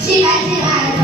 She likes it.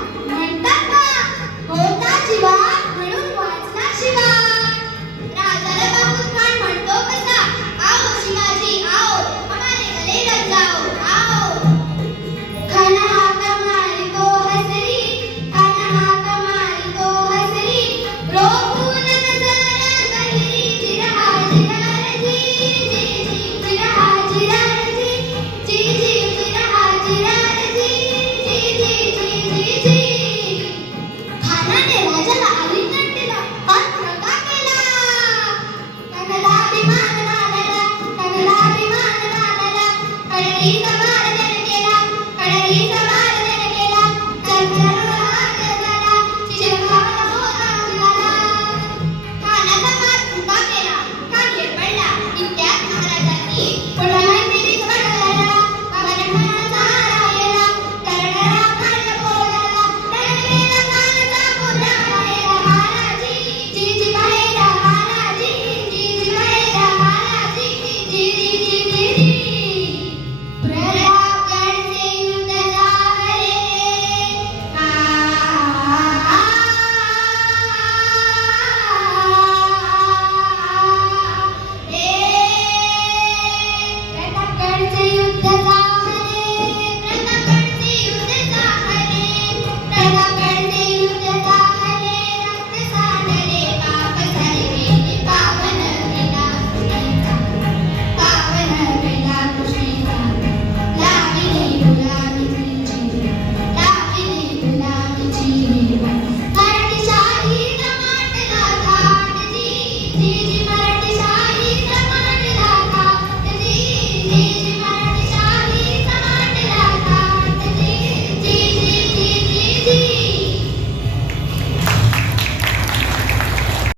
Whoa!